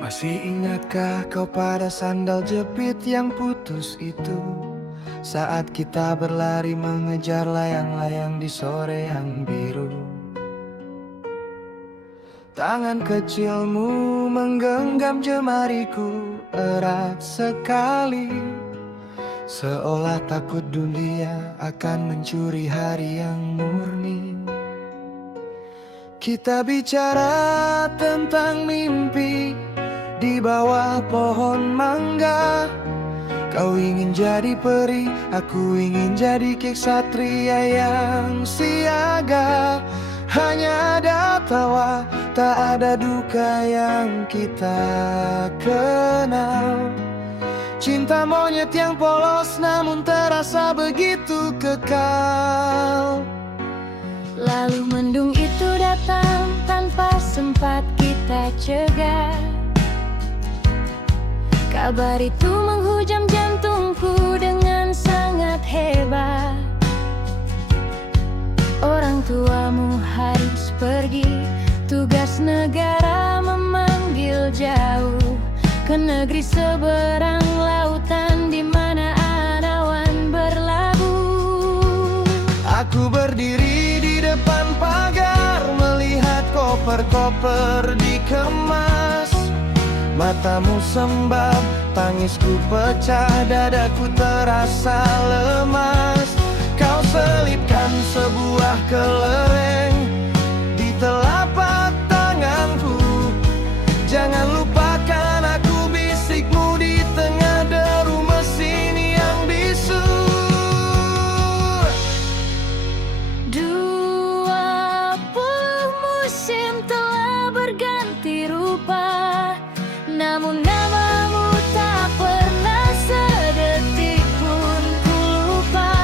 Masih ingatkah kau pada sandal jepit yang putus itu? Saat kita berlari mengejar layang-layang di sore yang biru. Tangan kecilmu menggenggam jemariku erat sekali, seolah takut dunia akan mencuri hari yang murni. Kita bicara tentang mimpi di bawah pohon mangga. Kau ingin jadi peri, aku ingin jadi ksatria yang siaga. Hanya ada tawa, tak ada duka yang kita kenal. Cinta monyet yang polos namun terasa begitu kekal. Lalu mendung itu datang tanpa sempat kita cegah. Kabar itu menghujam jantungku dengan sangat hebat. Orang tuamu harus pergi, tugas negara memanggil jauh ke negeri seberang lautan di mana awan berlabuh. Aku berdiri di depan pagar melihat koper-koper dikemas. Matamu sembab, tangisku pecah, dadaku terasa lemas. Kau selipkan sebuah kelereng di telapak tanganku. Jangan lupakan aku, bisikmu di tengah deru mesin yang bisu. 20 musim telah berganti rupa, namun namamu tak pernah sedetik pun ku lupa.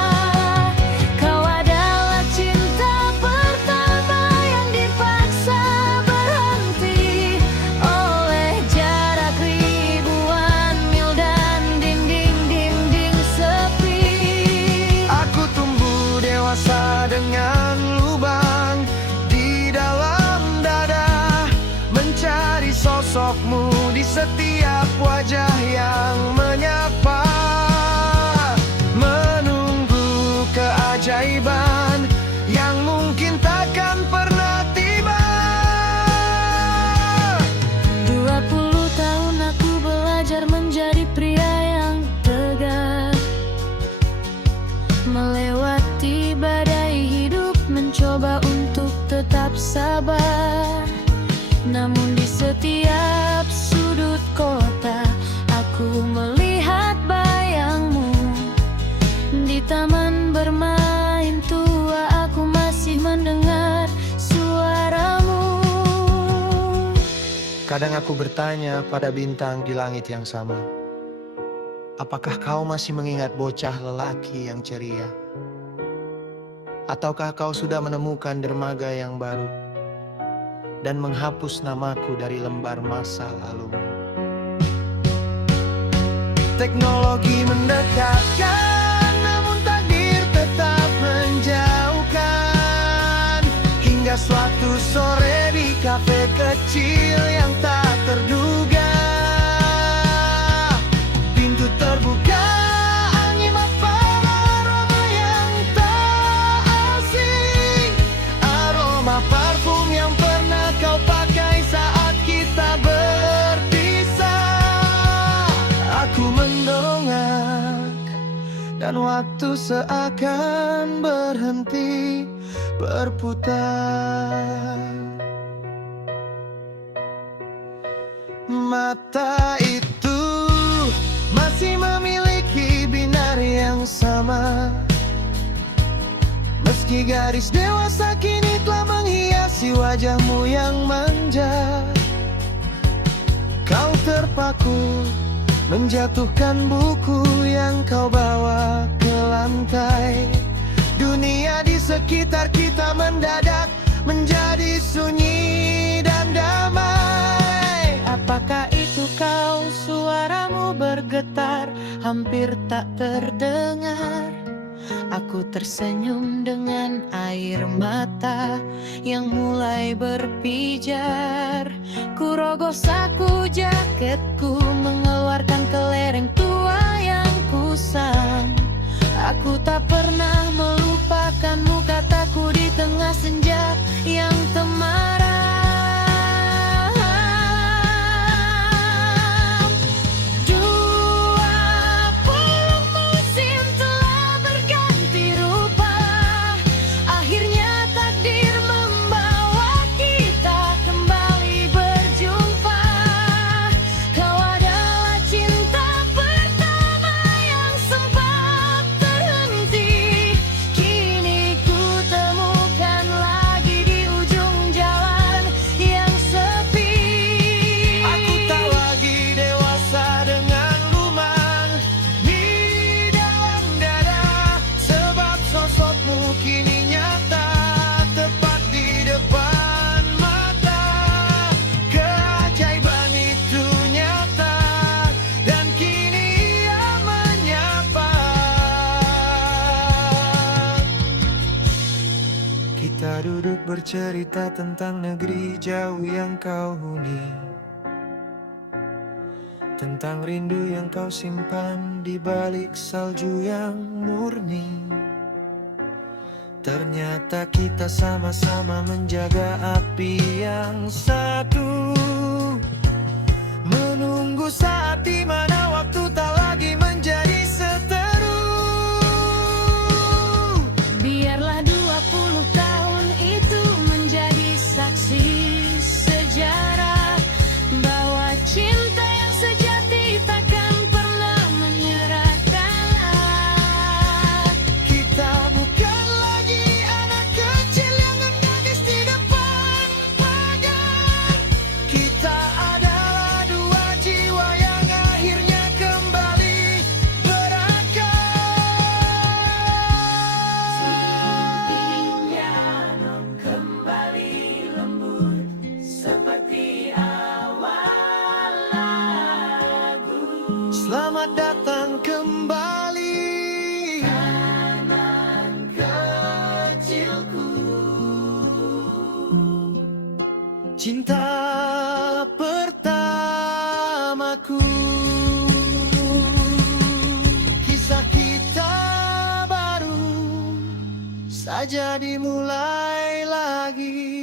Kau adalah cinta pertama yang dipaksa berhenti oleh jarak ribuan mil dan dinding-dinding sepi. Aku tumbuh dewasa dengan lubang di dalam dada, mencari sosokmu di setiap wajah yang menyapa, menunggu keajaiban yang mungkin takkan pernah tiba. 20 tahun aku belajar menjadi pria yang tegar, melewati badai hidup, mencoba untuk tetap sabar. Namun di setiap sudut kota aku melihat bayangmu. Di taman bermain tua aku masih mendengar suaramu. Kadang aku bertanya pada bintang di langit yang sama, apakah kau masih mengingat bocah lelaki yang ceria? Ataukah kau sudah menemukan dermaga yang baru dan menghapus namaku dari lembar masa lalu? Teknologi mendekatkan, namun takdir tetap menjauhkan. Hingga suatu sore di kafe kecil yang tak terduga, pintu terbuka, angin mapar, aroma yang tak asing. Aroma parfum yang pernah kau pakai saat kita berpisah. Aku mendongak dan waktu seakan berhenti berputar. Mata itu masih memiliki binar yang sama, meski garis dewasa kini telah menghiasi wajahmu yang manja. Kau terpaku menjatuhkan buku yang kau bawa ke lantai. Dunia di sekitar kita mendadak menjadi sunyi dan damai. Apakah itu kau? Suaramu bergetar, hampir tak terdengar. Aku tersenyum dengan air mata yang mulai berpijar. Ku rogoh saku jaketku, mengeluarkan kelereng tua yang kusam. Aku tak pernah melupakanmu, kataku di tengah senja yang temaram. 20 musim telah berganti rupa, akhirnya takdir membawa kita kembali berjumpa. Kau adalah cinta pertama yang sempat terhenti, kini ku temukan lagi di ujung jalan yang sepi. Aku tak lagi dewasa dengan lumang di dalam dada, sebab sosokmu kini nyata, tepat di depan mata. Keajaiban itu nyata, dan kini ia menyapa. Kita duduk bercerita tentang negeri jauh yang kau huni, tentang rindu yang kau simpan di balik salju yang murni. Ternyata kita sama-sama menjaga api yang satu, menunggu saat dimana waktu tak lagi menjadi seteru. Biarlah 20 tahun itu menjadi saksi sejarah bahwa cinta yang sejati takkan pernah menyerahkan. Kita bukan lagi anak kecil yang menangis di depan pagar. Kita adalah dua jiwa yang akhirnya kembali berakar. Sepertinya kembali lembut seperti awal lagu. Selamat datang kembali, kanan kecilku. Cinta pertamaku. Kisah kita baru saja dimulai lagi.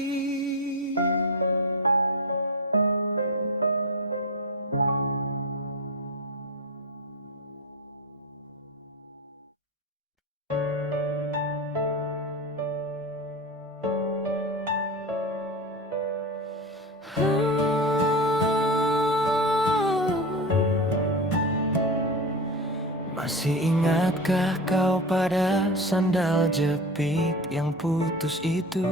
Masih ingatkah kau pada sandal jepit yang putus itu,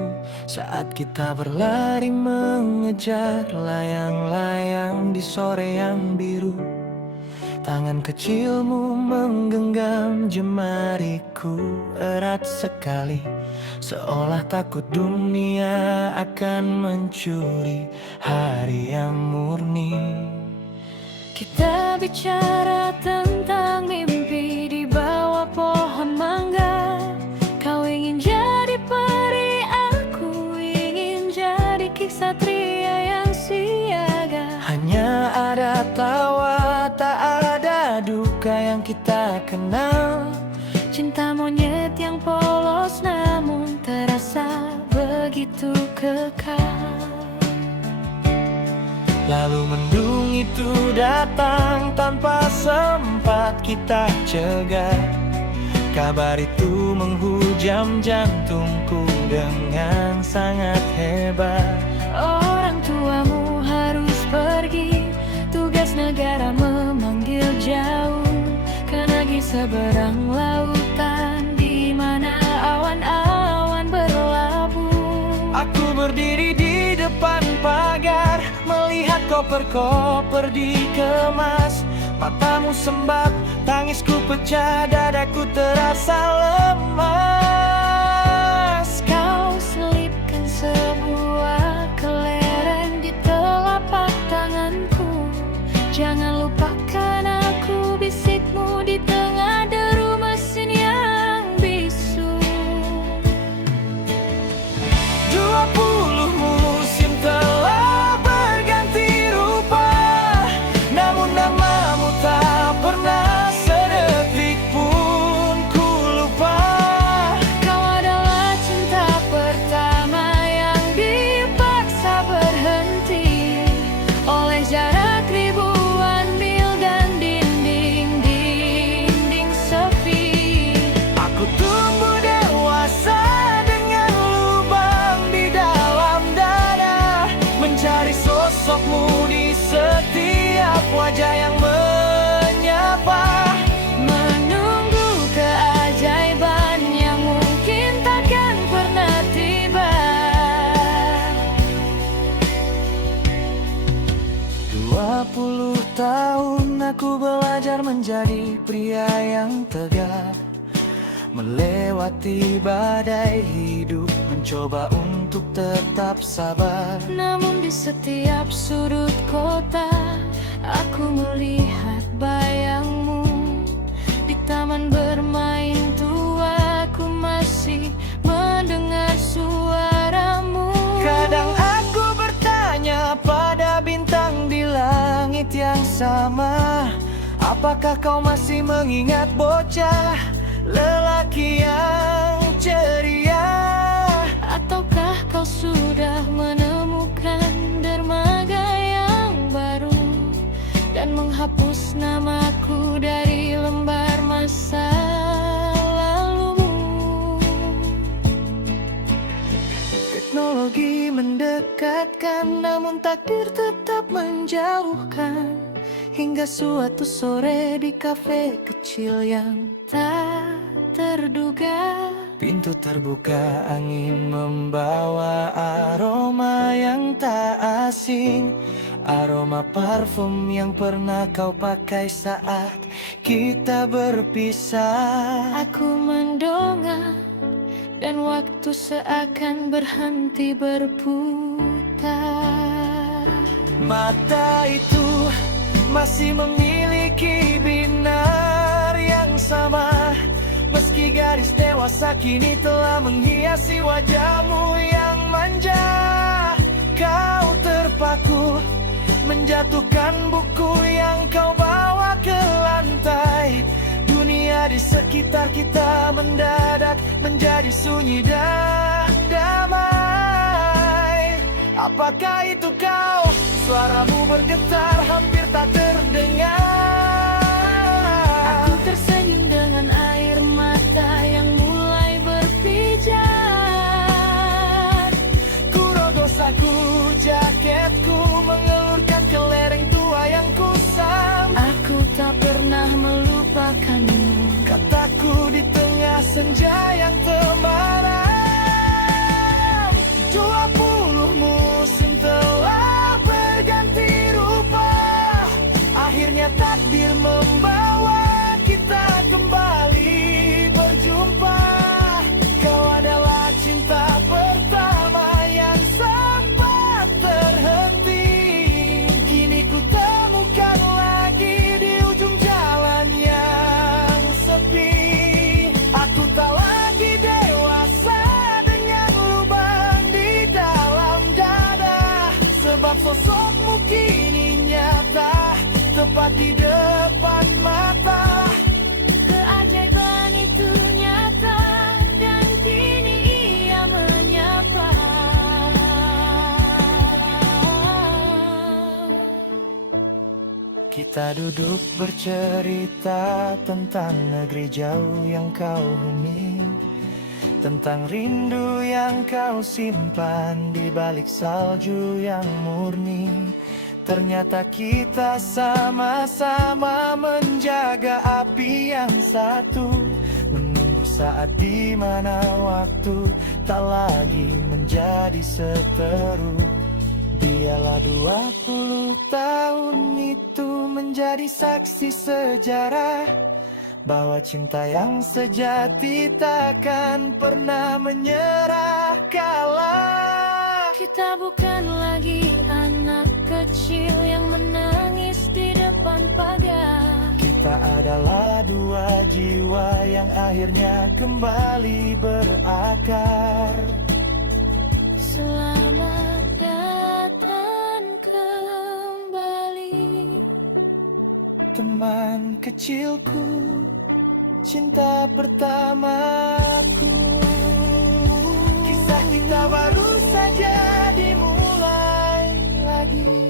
saat kita berlari mengejar layang-layang di sore yang biru? Tangan kecilmu menggenggam jemariku erat sekali, seolah takut dunia akan mencuri hari yang murni. Kita bicara tentang mimpi di bawah pohon mangga. Kau ingin jadi peri, aku ingin jadi ksatria yang siaga. Hanya ada tawa, tak ada duka yang kita kenal. Cinta monyet yang polos namun terasa begitu kekal. Lalu mendung itu datang tanpa sempat kita cegah. Kabar itu menghujam jantungku dengan sangat hebat. Orang tuamu harus pergi, tugas negara memanggil jauh, karena seberang lautan di mana awan-awan berlabuh. Aku berdiri di depan pagar, melihat koper-koper dikemas. Matamu sembab, tangisku pecah, dadaku terasa lemas. Kau selipkan sebuah kelereng di telapak tanganku. Jangan lupakan aku, bisikmu di tengah deru mesin yang bisu. wajah yang menyapa. Menunggu keajaiban yang mungkin takkan pernah tiba. 20 tahun aku belajar menjadi pria yang tegar, melewati badai hidup, mencoba untuk tetap sabar. Namun di setiap sudut kota aku melihat bayangmu. Di taman bermain tua aku masih mendengar suaramu. Kadang aku bertanya pada bintang di langit yang sama, apakah kau masih mengingat bocah lelaki yang ceria? Ataukah kau sudah menemukan dermaga yang baru dan menghapus namaku dari lembar masa lalumu? Teknologi mendekatkan, namun takdir tetap menjauhkan. Hingga suatu sore di kafe kecil yang Tak terduga, pintu terbuka, angin membawa aroma yang tak asing. Aroma parfum yang pernah kau pakai saat kita berpisah. aku mendongak dan waktu seakan berhenti berputar. Mata itu masih memiliki binar yang sama, meski garis dewasa kini telah menghiasi wajahmu yang manja. Kau terpaku menjatuhkan buku yang kau bawa ke lantai. Dunia di sekitar kita mendadak menjadi sunyi dan damai. Apakah itu kau? Suaramu bergetar hampir tak terdengar. Aku tersenyum dengan air mata yang mulai berpijar. Kurogoh saku jaketku mengelurkan ke lereng tua yang kusam. Aku tak pernah melupakanmu. Kataku di tengah senja yang temaram. 20 musim telah berganti rupa. Akhirnya takdir membawa kita kembali berjumpa. Kau adalah cinta pertama yang sempat terhenti. Kini ku temukan lagi di ujung jalan yang sepi. Aku tak lagi dewasa dengan lubang di dalam dada, sebab sosokmu kini nyata tepat di depan mata. Keajaiban itu nyata dan kini ia menyapa. Kita duduk bercerita tentang negeri jauh yang kau huni, tentang rindu yang kau simpan di balik salju yang murni. Ternyata kita sama-sama menjaga api yang satu, menunggu saat di mana waktu tak lagi menjadi seteru. Biarlah 20 tahun itu menjadi saksi sejarah bahwa cinta yang sejati takkan pernah menyerah kalah. Kita bukan lagi anak kecil yang menangis di depan pagar. Kita adalah dua jiwa yang akhirnya kembali berakar. Selamat datang kembali, teman kecilku, cinta pertamaku. Kisah kita baru saja dimulai lagi.